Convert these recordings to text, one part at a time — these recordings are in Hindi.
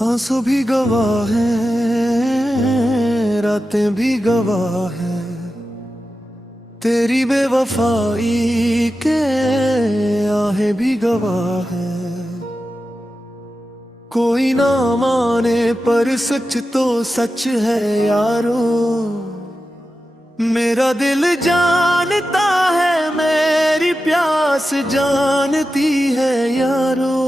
आंसू भी गवाह हैं, रातें भी गवाह हैं, तेरी बेवफाई के आहें भी गवाह हैं। कोई ना माने पर सच तो सच है यारो, मेरा दिल जानता है, मेरी प्यास जानती है यारो।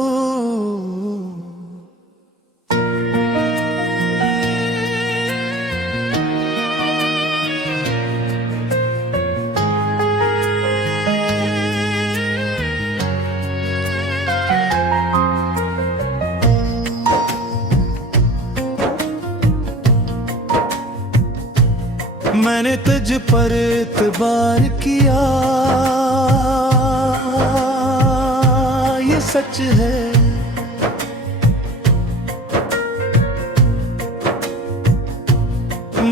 मैंने तुझ पर एतबार किया, ये सच है।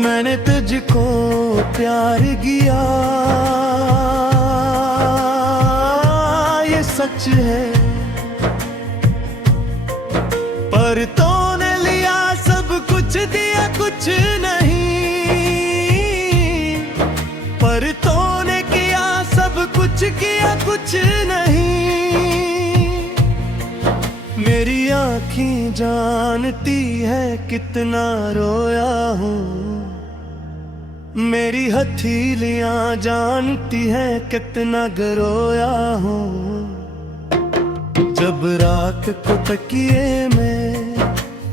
मैंने तुझको प्यार किया, ये सच है। पर तूने लिया सब कुछ, दिया कुछ नहीं। पर तूने किया सब कुछ, किया कुछ नहीं। मेरी आँखें जानती है कितना रोया हूँ, मेरी हथेलियाँ जानती है कितना गरोया हूँ। जब रात को तकिए में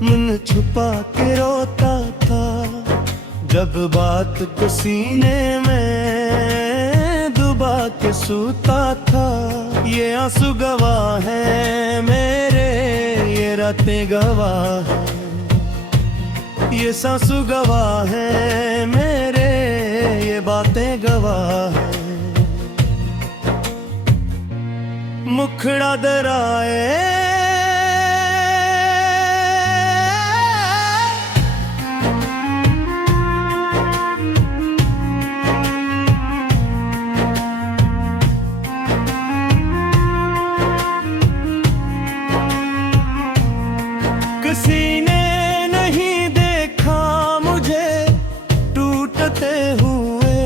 मन छुपा के रोता था, जब बात को सीने में दबा के सूता था। ये आंसू गवाह हैं मेरे, ये रातें गवाह हैं, ये सांसू गवाह हैं मेरे, ये बातें गवाह हैं। मुखड़ा दराए किसी ने नहीं देखा मुझे टूटते हुए,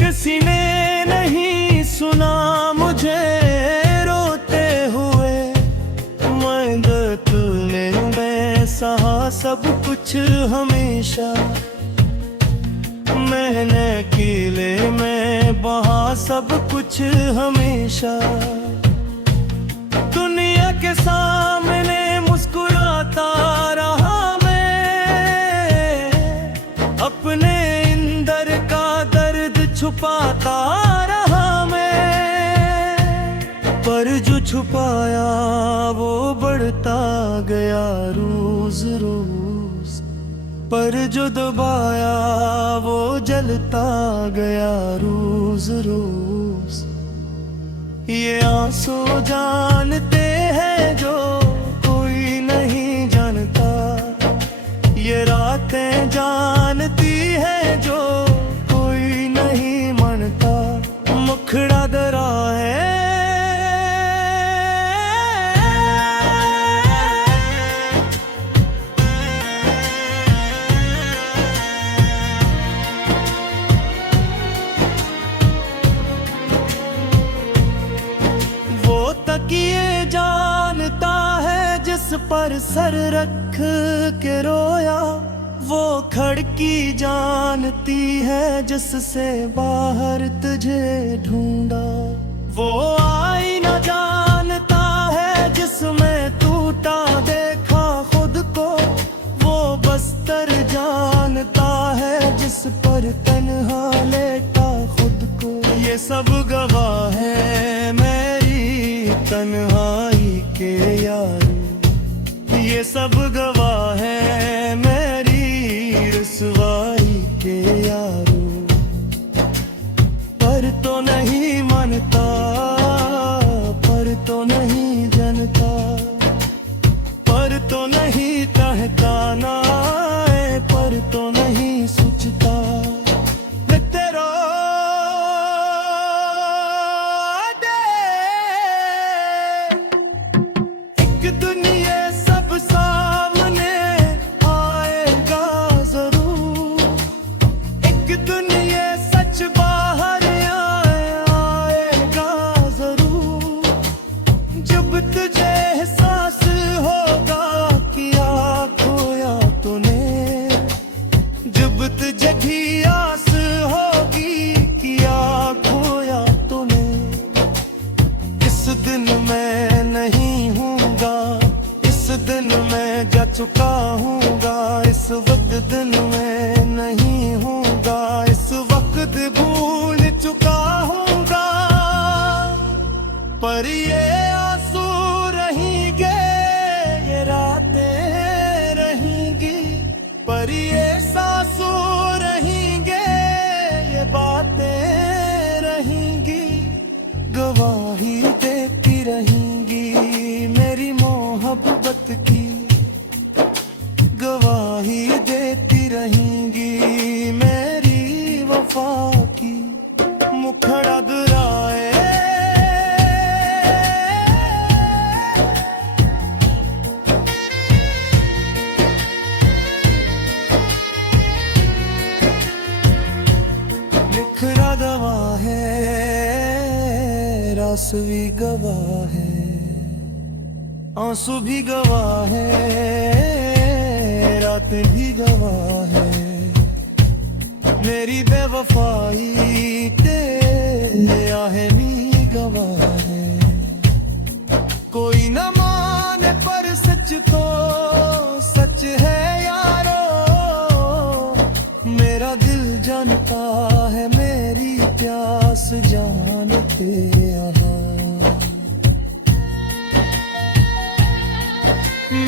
किसी ने नहीं सुना मुझे रोते हुए। मैं तुमने मैं सहा सब कुछ हमेशा, मैंने किले में बहा सब कुछ हमेशा। दुनिया के सामने मुस्कुराता रहा मैं, अपने अंदर का दर्द छुपाता रहा मैं। पर जो छुपाया वो बढ़ता गया रोज रोज, पर जो दबाया वो जलता गया रोज रोज। ये आंसू जानते हैं जो कोई नहीं जानता, ये रातें जानती है जो कोई नहीं मानता। मुखड़ा दरा है तकिए जानता है जिस पर सर रख के रोया, वो खिड़की जानती है जिससे बाहर तुझे ढूंढा। वो आईना जानता है जिसमें टूटा देखा खुद को, वो बस्तर जानता है जिस पर तन्हा लेटा खुद को। ये सब गवाह है मेरी तन्हाई के यारो, ये सब गवाह है मेरी रुसवाई के यारो। पर तो नहीं मानता, पर तो नहीं जानता, पर तो नहीं कहता, पर तो नहीं सोचता। दुनिया सब सामने दिन में नहीं हूँगा, इस वक्त भूल चुका हूँगा, पर ये आंसू रहेंगे, ये रातें रहेंगी, पर ये सांसू रहेंगे, ये बातें रहेंगी, गवाही देती रहेंगी मेरी मोहब्बत की, गवाही देती रहेंगी मेरी वफा की। मुखड़ा दुराए निखरा गवाह है, रास भी गवाह है, आंसू भी गवाह है, रातें भी गवाह है, मेरी बेवफाई तेरे आहें भी गवाह है। कोई न माने पर सच तो सच है यारो, मेरा दिल जानता है, मेरी प्यास जानते यहाँ।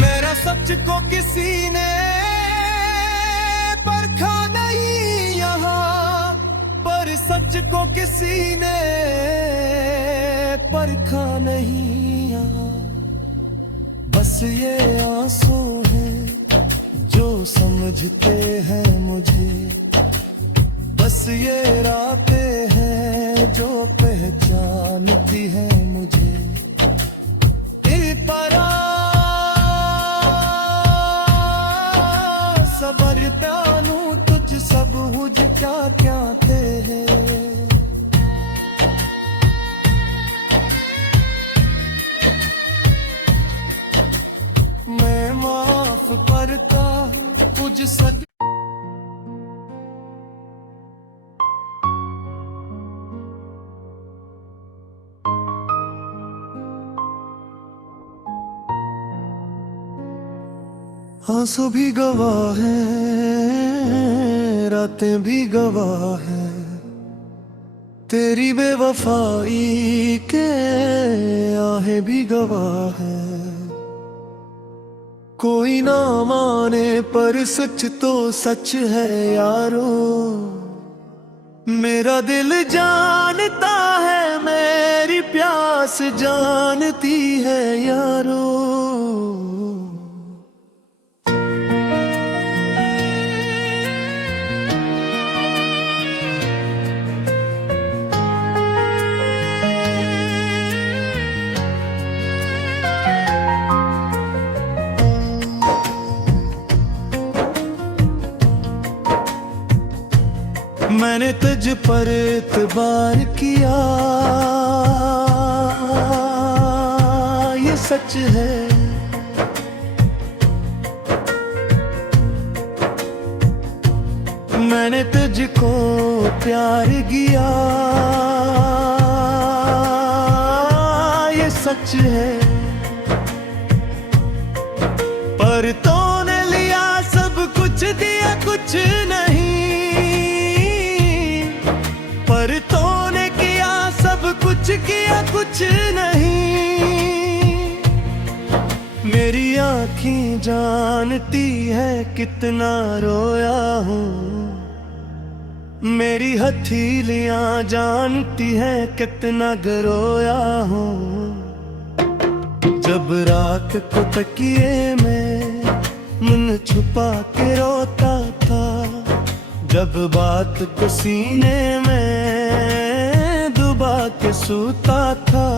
मेरा सच को किसी ने परखा नहीं यहाँ, पर सच को किसी ने परखा नहीं यहाँ। बस ये आंसू हैं जो समझते हैं मुझे, बस ये रातें हैं जो पहचानती हैं मुझे। दिल पर सबर प्यानू तुझ सब हुज क्या क्या थे हैं। मैं माफ करता हूँ तुझ सब। आंसू भी गवाह है, रातें भी गवाह है, तेरी बेवफाई के आहें भी गवाह है। कोई ना माने पर सच तो सच है यारो, मेरा दिल जानता है, मेरी प्यास जानती है यारो। मैंने तुझ पर एतबार किया, ये सच है। मैंने तुझको प्यार किया, ये सच है। पर तूने लिया सब कुछ, दिया कुछ नहीं, पर तूने किया सब कुछ, किया कुछ नहीं। मेरी आँखें जानती है कितना रोया हूँ, मेरी हथेलियाँ जानती है कितना गरोया हूँ। जब रात को तकिए में मन छुपा के रोता था, जब बात को सीने में दबा के सूता था।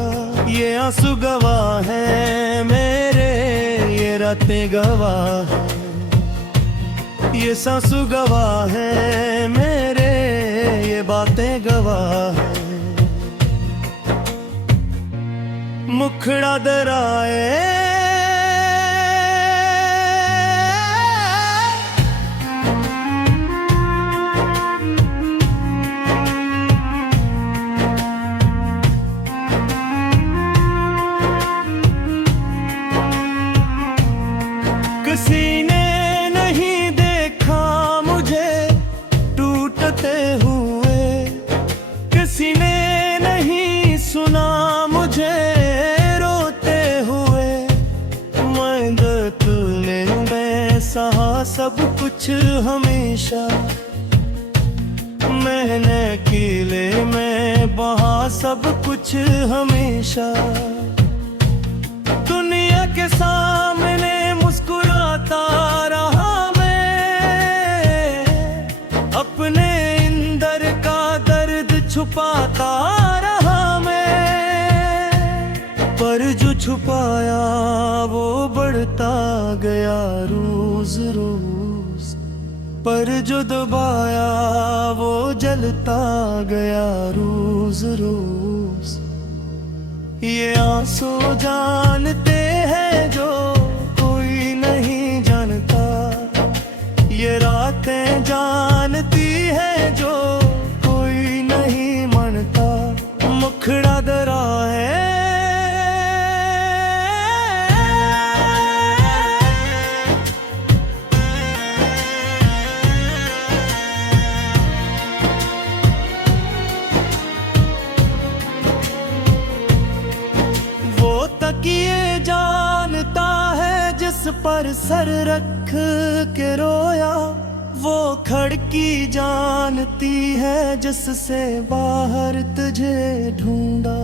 ये आंसू गवाह है मेरे, ये रातें गवाह है, ये सांसू गवाह है मेरे, ये बातें गवाह है। मुखड़ा दराए किसी ने नहीं देखा, सब कुछ हमेशा। मैंने किले में बहा सब कुछ हमेशा। दुनिया के सामने मुस्कुराता रहा मैं, अपने अंदर का दर्द छुपाता रहा मैं। पर जो छुपाया वो बढ़ता गया रोज रोज, पर जो दबाया वो जलता गया रोज रोज। ये आंसू जानते हैं जो कोई नहीं जानता, ये रातें जानती है जो कोई नहीं मानता। मुखड़ा दरा है ये जानता है जिस पर सर रख के रोया, वो खिड़की जानती है जिससे बाहर तुझे ढूंढा।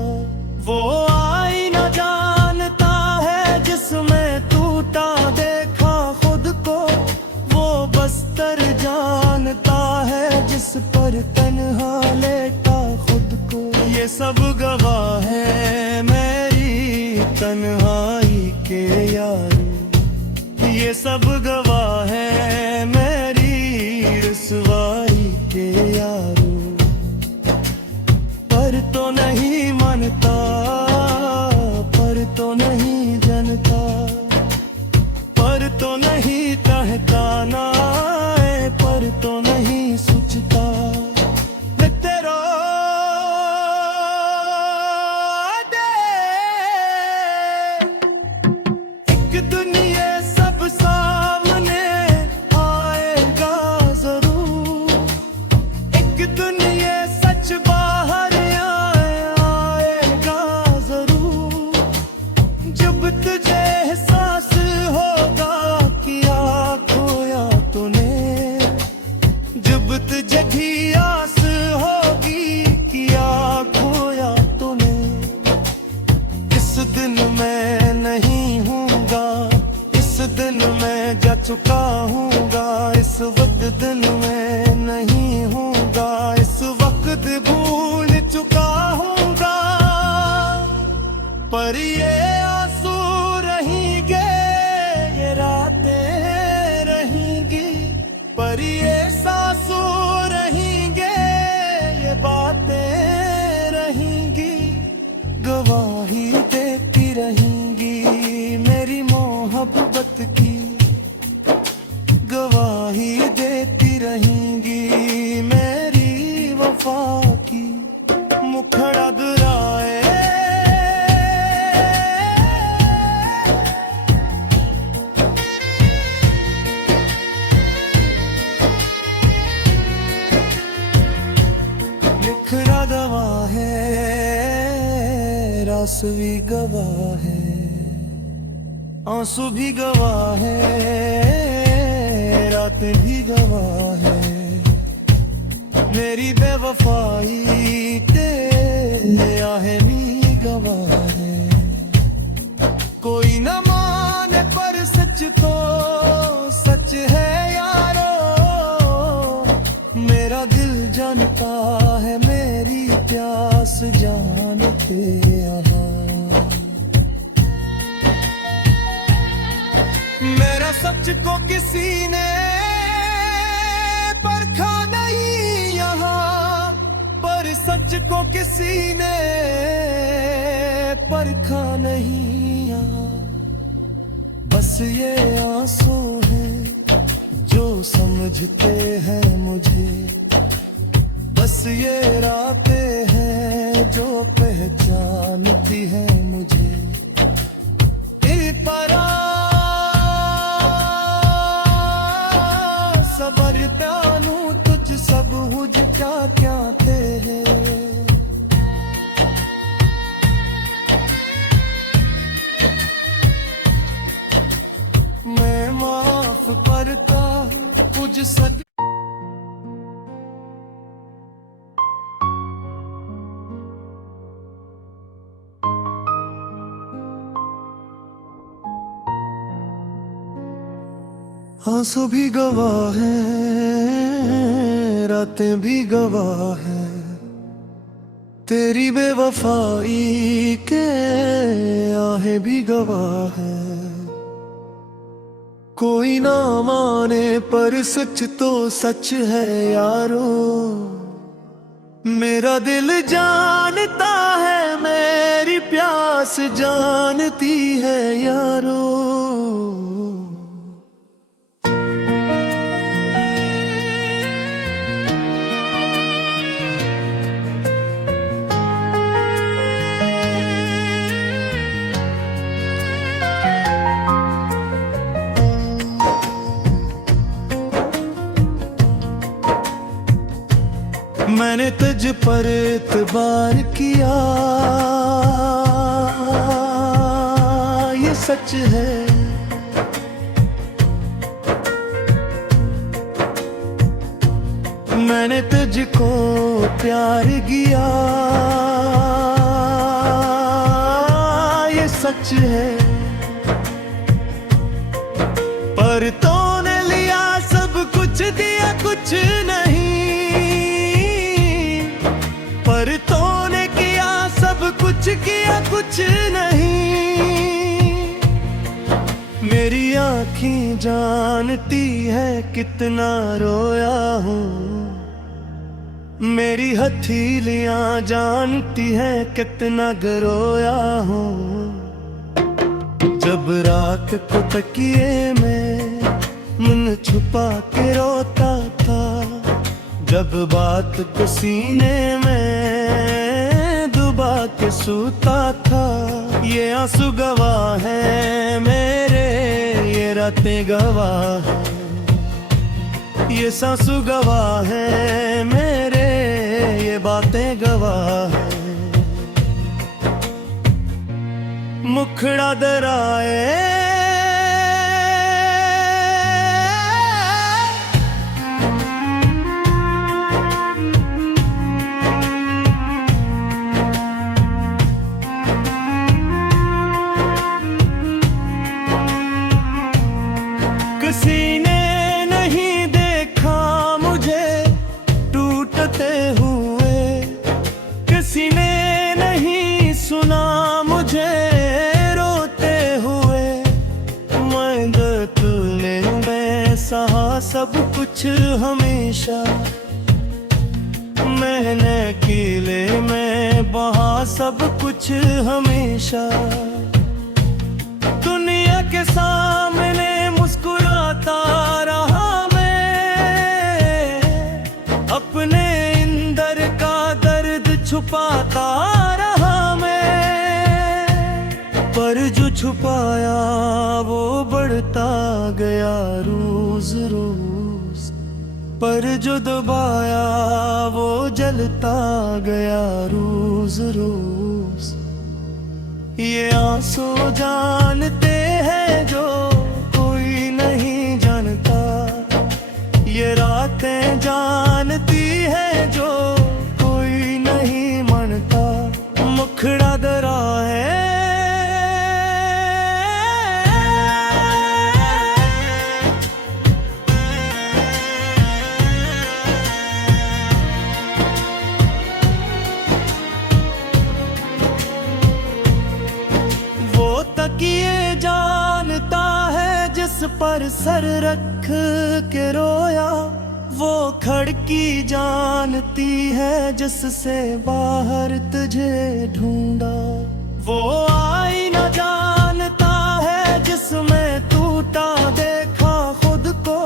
वो आईना जानता है जिसमें टूटा देखा खुद को, वो बस्तर जानता है जिस पर तन्हा लेटा खुद को। ये सब गवाह है मेरी तन्हाई के यारो, ये सब गवाह है मेरी रुसवाई के यारो। पर तो नहीं मानता, पर तो नहीं जानता, पर तो नहीं टहकाना, पर तो नहीं सोचता। दुनिया सब सामने आएगा जरूर, एक दुनिया सच बाहर आएगा जरूर। जब तुझे एहसास होगा किया खोया तूने, जब तुझे भी आस होगी किया खोया तूने। इस दिन मैं नहीं हूँ, इस दिन मैं जा चुका हूँगा, इस वक्त दिन मैं नहीं हूँगा, इस वक्त भूल चुका हूँगा। पर ये आंसू रहेंगे, ये रातें रहेंगी, पर ये सांसू रहेंगे, ये बातें रहेंगी। गवाही देती रहेंगी मेरी मोहब्बत की, गवाही देती रहेंगी मेरी वफा की। मुखड़ा दुराए निखरा गवाह है, रास भी गवाह है, आंसू भी गवाह है, रातें भी गवाह है। मेरी बेवफाई तेरे आहें भी गवाह है। कोई न माने पर सच तो सच है यारो, मेरा दिल जानता है मेरी प्यास जानते यहाँ। मेरा सच को किसी ने परखा नहीं यहाँ, पर सच को किसी ने परखा नहीं यहाँ। बस ये आंसू हैं जो समझते हैं मुझे, बस ये रातें हैं जो पहचानती हैं मुझे। पर सबर प्यानू तुझ सब हुज क्या क्या थे। मैं माफ करता आज सद आंसू भी गवाह है, रातें भी गवाह है, तेरी बेवफाई के आहें भी गवाह है। कोई ना माने पर सच तो सच है यारो, मेरा दिल जानता है, मेरी प्यास जानती है यारो। मैंने तुझ पर एतबार किया, ये सच है। मैंने तुझको प्यार किया, ये सच है। पर तूने लिया सब कुछ, दिया कुछ नहीं। पर तूने किया सब कुछ, किया कुछ नहीं। मेरी आँखें जानती है कितना रोया हूँ, मेरी हथेलियाँ जानती है कितना गरोया हूँ। जब रात को तकिए में मन छुपा के रोता था, जब बात को सीने में दबा के सूता था। ये आंसू गवाह है मेरे, ये रातें गवाह है, ये सांसू गवाह है मेरे, ये बातें गवाह है। मुखड़ा दराए किसी ने नहीं देखा मुझे टूटते हुए, किसी ने नहीं सुना मुझे रोते हुए। मैं दर्द में सहा सब कुछ हमेशा, मैंने किले में बहा सब कुछ हमेशा। दुनिया के सामने मुस्कुराता रहा मैं, अपने अंदर का दर्द छुपाता रहा मैं। पर जो छुपाया वो बढ़ता गया रोज रोज, पर जो दबाया वो जलता गया रोज रोज। ये आंसू जानते हैं जो कोई नहीं जानता, ये रातें जानती है जो कोई नहीं मानता। मुखड़ा दरा है तकिए जानता है जिस पर सर रख के रोया, वो खिड़की जानती है जिससे बाहर तुझे ढूंढा। वो आईना जानता है जिसमें टूटा देखा खुद को,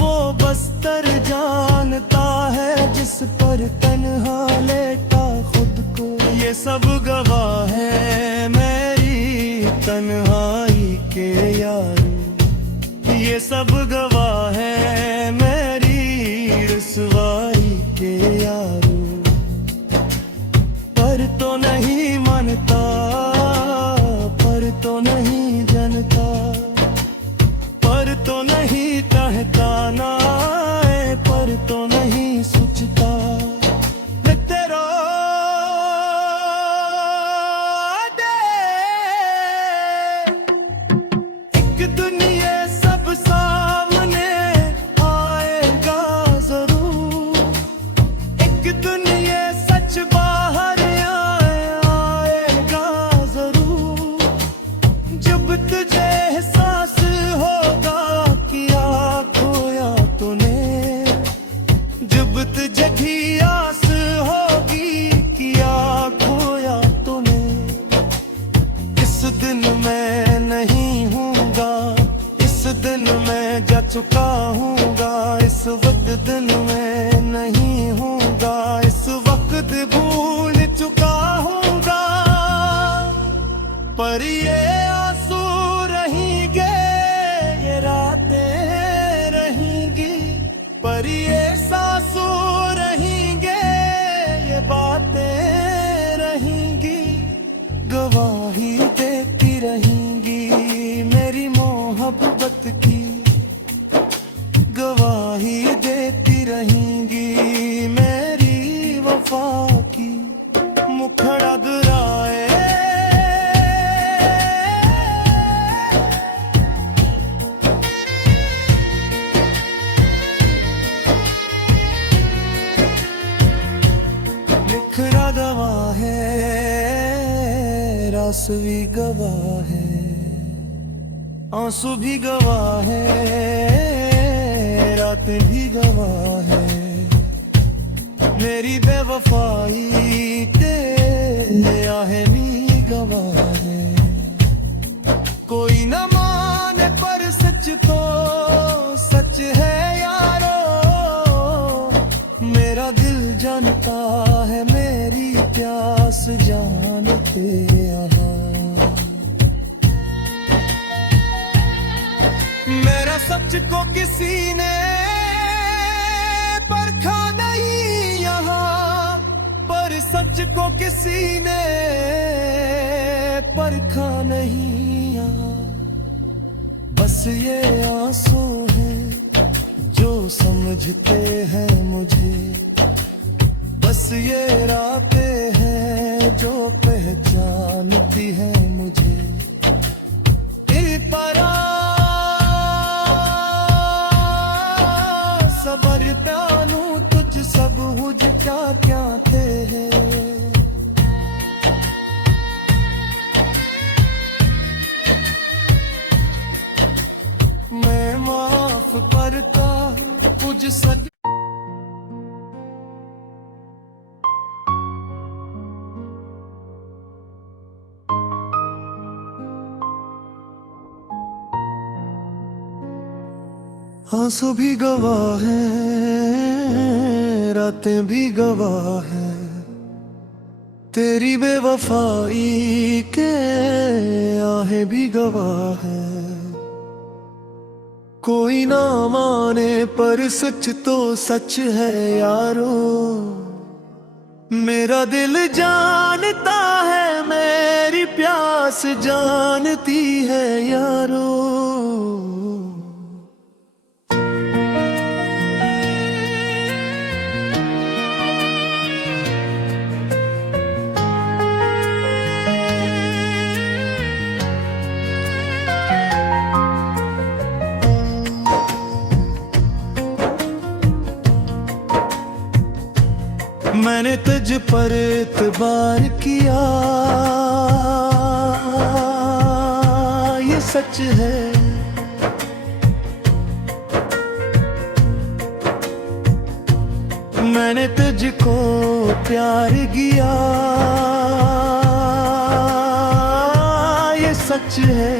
वो बस्तर जानता है जिस पर तन्हा लेटा खुद को। ये सब गवाह है मेरी तन्हाई के यारो, ये सब गवाह है मेरी रसवाई के यारो। पर तो नहीं मानता, पर तो नहीं जानता, पर तो नहीं कहता ना। दिन में नहीं हूँगा, इस वक्त भूल चुका हूँगा, पर ये आंसू रहेंगे, ये रातें रहेंगी, पर ये सांसू रहेंगे, ये बातें रहेंगी, गवाही देती रहेंगी मेरी मोहब्बत की, गवाही देती रहेंगी मेरी वफा की। मुखड़ा दुराए निखरा गवाह है, रास भी गवाह है, आंसू भी गवाह है, रातें भी गवाह है, मेरी बेवफाई तेरे आहें भी गवाह है। कोई न माने पर सच तो सच है यारो, मेरा दिल जानता है, मेरी प्यास जानते यहाँ। मेरा सच को किसी ने परखा नहीं यहाँ, पर सच को किसी ने परखा नहीं यहाँ। बस ये आंसू हैं जो समझते हैं मुझे, बस ये रातें हैं जो पहचानती हैं मुझे। परा सबर प्यानू तुझ सब हुज क्या क्या थे, मैं माफ करता तुझ सद। आंसू भी गवाह है, रातें भी गवाह है, तेरी बेवफाई के आहें भी गवाह है। कोई ना माने पर सच तो सच है यारो, मेरा दिल जानता है, मेरी प्यास जानती है यारो। मैंने तुझ पर एतबार किया, ये सच है, मैंने तुझको प्यार किया, ये सच है,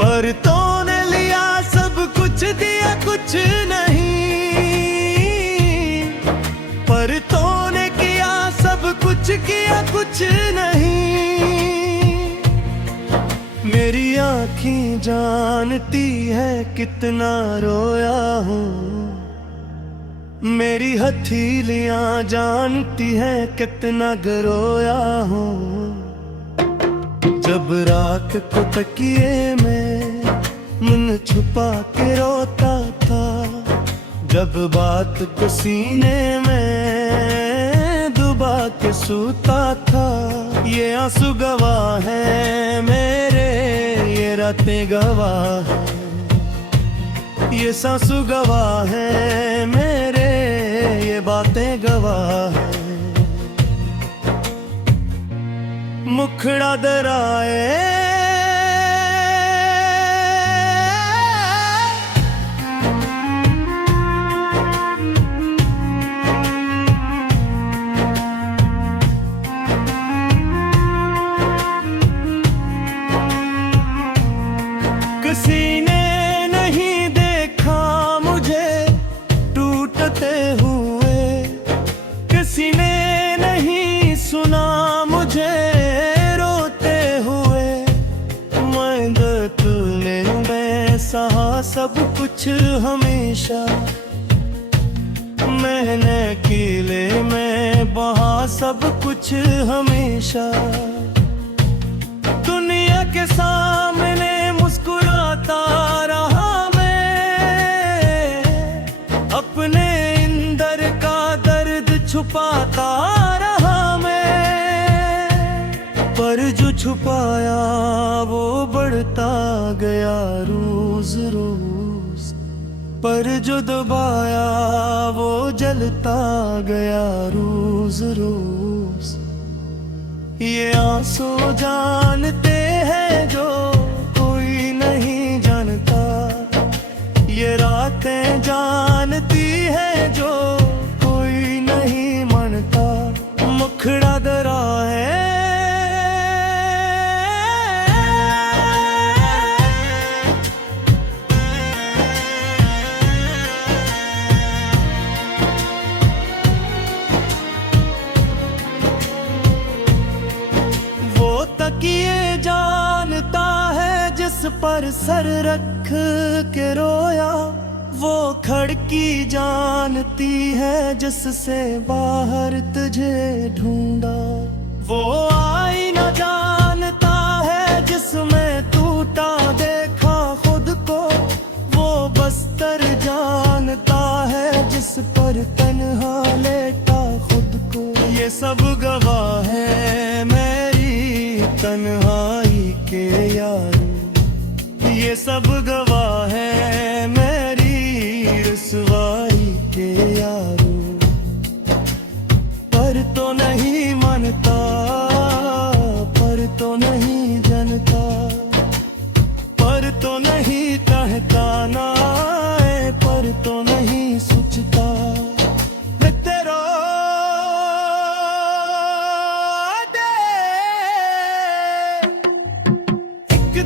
पर तूने लिया सब कुछ, दिया कुछ नहीं, पर तूने किया सब कुछ, किया कुछ नहीं। मेरी आँखें जानती है कितना रोया हूँ, मेरी हथेलियाँ जानती है कितना गरोया हूँ। जब रात को तकिए में मन छुपा के रोता था, जब बात को सीने में दबा के सूता था। ये आंसू गवाह है मेरे, ये रातें गवाह है, ये सांसू गवाह है मेरे, ये बातें गवाह है। मुखड़ा दराए किसी ने नहीं देखा, हमेशा। मैंने कीले में बहा सब कुछ हमेशा। दुनिया के सामने मुस्कुराता रहा मैं, अपने अंदर का दर्द छुपाता रहा मैं। पर जो छुपाया वो बढ़ता गया रोज रोज, पर जो दबाया वो जलता गया रोज रोज। ये आंसू जानते हैं जो कोई नहीं जानता, ये रातें जानती है जो कोई नहीं मानता। मुखड़ा दरा है ये जानता है जिस पर सर रख के रोया, वो खिड़की जानती है जिससे बाहर तुझे ढूंढा। वो आईना जानता है जिसमें टूटा देखा खुद को, वो बस्तर जानता है जिस पर तन्हा लेटा खुद को। ये सब गवाह है मेरी तन्हाई के यारो, ये सब गवाह है मेरी रुसवाई के यारो। पर तो नहीं मानता, पर तो नहीं जानता, पर तो नहीं कहता ना, पर तो नहीं सोचता।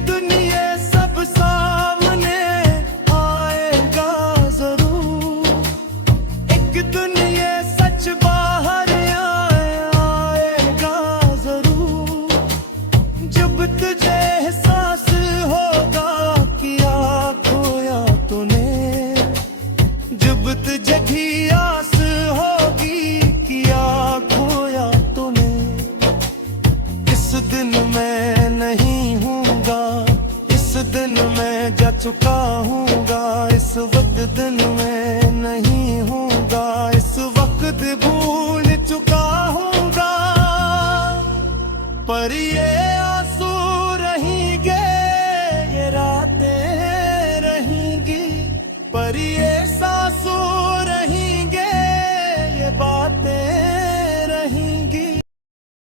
दुनिया सब सामने आएगा जरूर, एक दुनिया सच बाहर आएगा जरूर। जब तुझे एहसास होगा किया खोया तूने, जब तुझे भी आस होगी किया खोया तूने। इस दिन मैं नहीं हूँगा, इस दिन मैं जा चुका हूँगा, इस वक्त दिन मैं नहीं हूँगा, इस वक्त भूल चुका हूँगा। पर ये